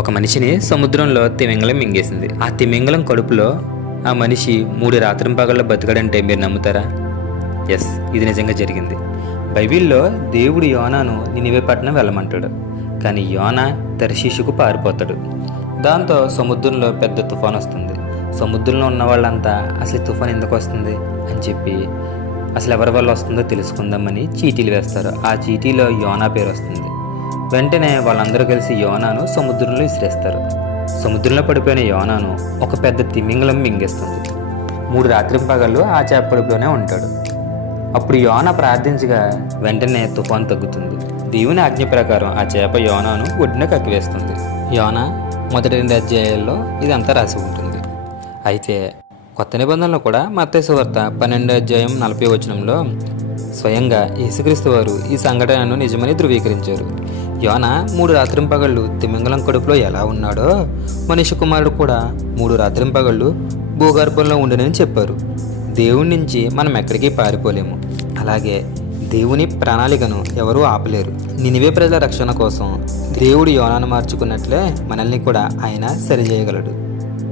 ఒక మనిషిని సముద్రంలో తిమింగలం మింగేసింది. ఆ తిమింగలం కడుపులో ఆ మనిషి 3 రాత్రింపగళ్ళు బతికాడంటే మీరు నమ్ముతారా? ఎస్, ఇది నిజంగా జరిగింది. బైబిల్లో దేవుడు యోనాను నినివే పట్టణం వెళ్ళమంటాడు. కానీ యోనా తర్షీషుకు పారిపోతాడు. దాంతో సముద్రంలో పెద్ద తుఫాన్ వస్తుంది. సముద్రంలో ఉన్న వాళ్ళంతా అసలు తుఫాన్ ఎందుకు వస్తుంది అని చెప్పి అసలు ఎవరి వల్ల వస్తుందో తెలుసుకుందామని చీటీలు వేస్తారు. ఆ చీటీలో యోనా పేరు వస్తుంది. వెంటనే వాళ్ళందరూ కలిసి యోనాను సముద్రంలో విసిరేస్తారు. సముద్రంలో పడిపోయిన యోనాను ఒక పెద్ద తిమింగలం మింగేస్తుంది. 3 రాత్రింపగళ్ళు ఆ చేప కడుపులోనే ఉంటాడు. అప్పుడు యోనా ప్రార్థించగా వెంటనే తుఫాన్ తగ్గుతుంది. దేవుని ఆజ్ఞ ప్రకారం ఆ చేప యోనాను ఒడ్డున కక్కివేస్తుంది. యోనా మొదటి 2 అధ్యాయాల్లో ఇదంతా రాసి ఉంటుంది. అయితే కొత్త నిబంధనలో కూడా మత్తయి సువార్త 12వ అధ్యాయం 40వ వచనంలో స్వయంగా యేసుక్రీస్తు వారు ఈ సంఘటనను నిజమని ధృవీకరించారు. యోనా 3 రాత్రింపగళ్ళు తిమింగలం కడుపులో ఎలా ఉన్నాడో మనిషి కుమారుడు కూడా 3 రాత్రింపగళ్ళు భూగర్భంలో ఉండునని చెప్పారు. దేవుడి నుంచి మనం ఎక్కడికి పారిపోలేము. అలాగే దేవుని ప్రణాళికను ఎవరూ ఆపలేరు. నినివే ప్రజల రక్షణ కోసం దేవుడు యోనాను మార్చుకున్నట్లే మనల్ని కూడా ఆయన సరిచేయగలడు.